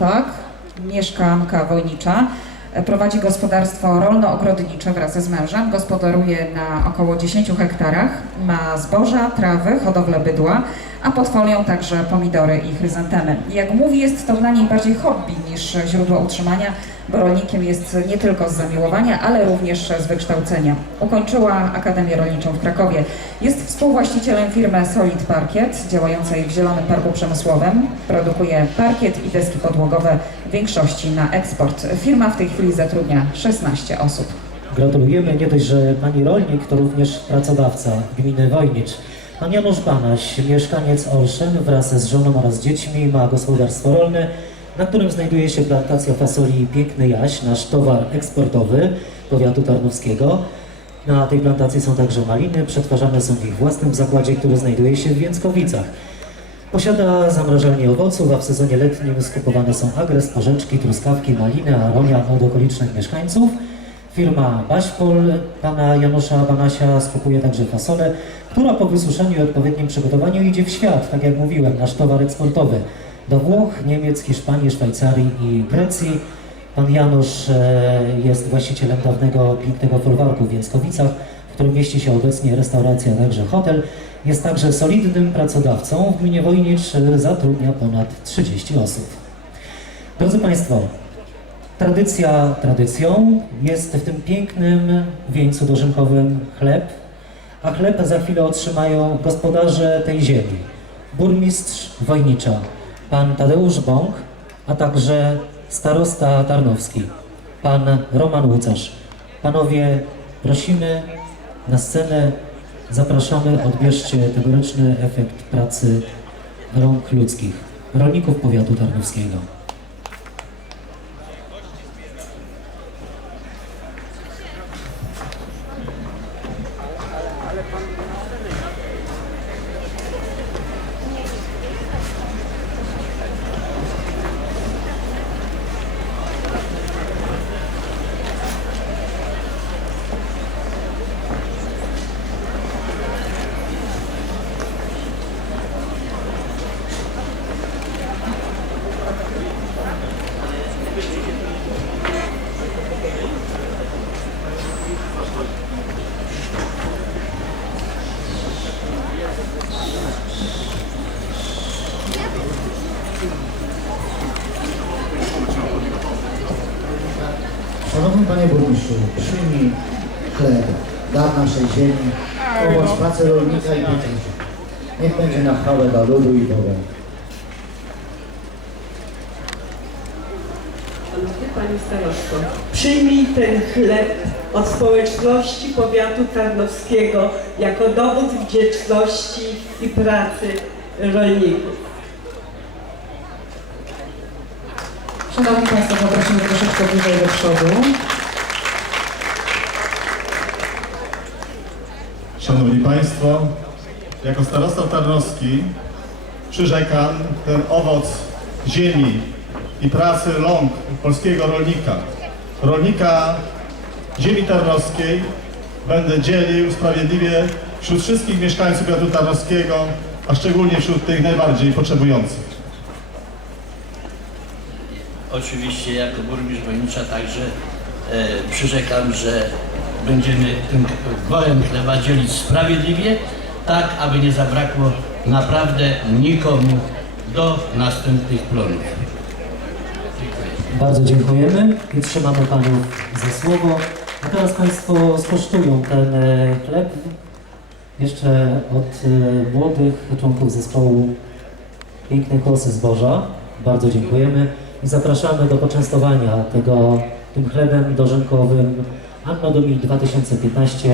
Szurtak, mieszkanka Wojnicza. Prowadzi gospodarstwo rolno-ogrodnicze wraz z mężem. Gospodaruje na około 10 hektarach. Ma zboża, trawy, hodowlę bydła, a pod folią także pomidory i chryzantemy. Jak mówi, jest to dla niej bardziej hobby niż źródło utrzymania, bo rolnikiem jest nie tylko z zamiłowania, ale również z wykształcenia. Ukończyła Akademię Rolniczą w Krakowie. Jest współwłaścicielem firmy Solid Parkiet, działającej w Zielonym Parku Przemysłowym. Produkuje parkiet i deski podłogowe w większości na eksport. Firma w tej chwili zatrudnia 16 osób. Gratulujemy nie dość, że pani rolnik, to również pracodawca gminy Wojnicz. Pan Janusz Banaś, mieszkaniec Olszyn wraz z żoną oraz dziećmi ma gospodarstwo rolne, na którym znajduje się plantacja fasoli Piękny Jaś, nasz towar eksportowy powiatu tarnowskiego. Na tej plantacji są także maliny, przetwarzane są w ich własnym zakładzie, który znajduje się w Więckowicach. Posiada zamrażalnię owoców, a w sezonie letnim skupowane są agres, porzeczki, truskawki, maliny, aronia od okolicznych mieszkańców. Firma Baśpol pana Janusza Banasia skupuje także fasolę, która po wysuszeniu i odpowiednim przygotowaniu idzie w świat, tak jak mówiłem, nasz towar eksportowy do Włoch, Niemiec, Hiszpanii, Szwajcarii i Grecji. Pan Janusz e, jest właścicielem dawnego pięknego folwarku w Więckowicach, w którym mieści się obecnie restauracja, także hotel. Jest także solidnym pracodawcą. W gminie Wojnicz e, zatrudnia ponad 30 osób. Drodzy Państwo, Tradycja tradycją jest w tym pięknym wieńcu dożynkowym chleb, a chleb za chwilę otrzymają gospodarze tej ziemi. Burmistrz Wojnicza, pan Tadeusz Bąk, a także starosta Tarnowski, pan Roman Łucarz. Panowie, prosimy na scenę, zapraszamy, odbierzcie tegoroczny efekt pracy rąk ludzkich, rolników powiatu tarnowskiego. Szanowny Panie Burmistrzu, przyjmij chleb, dar naszej ziemi, owoc pracy rolnika i pieczęci. Niech będzie na chwałę dla ludu i Boga. Szanowny Panie Starosto, przyjmij ten chleb od społeczności powiatu tarnowskiego jako dowód wdzięczności i pracy rolników. Szanowni Państwo, poprosimy troszeczkę bliżej do przodu. Szanowni Państwo, jako starosta tarnowski przyrzekam ten owoc ziemi i pracy rąk polskiego rolnika, rolnika ziemi tarnowskiej, będę dzielił sprawiedliwie wśród wszystkich mieszkańców powiatu tarnowskiego, a szczególnie wśród tych najbardziej potrzebujących. Oczywiście jako burmistrz Wojnicza także e, przyrzekam, że będziemy tym worem chleba dzielić sprawiedliwie, tak aby nie zabrakło naprawdę nikomu do następnych plonów. Dziękuję. Bardzo dziękujemy i trzymamy Panów za słowo. A teraz Państwo skosztują ten e, chleb jeszcze od e, młodych członków zespołu Piękne Kłosy Zboża. Bardzo dziękujemy i zapraszamy do poczęstowania tego, tym chlebem dożynkowym. Anno Domini 2015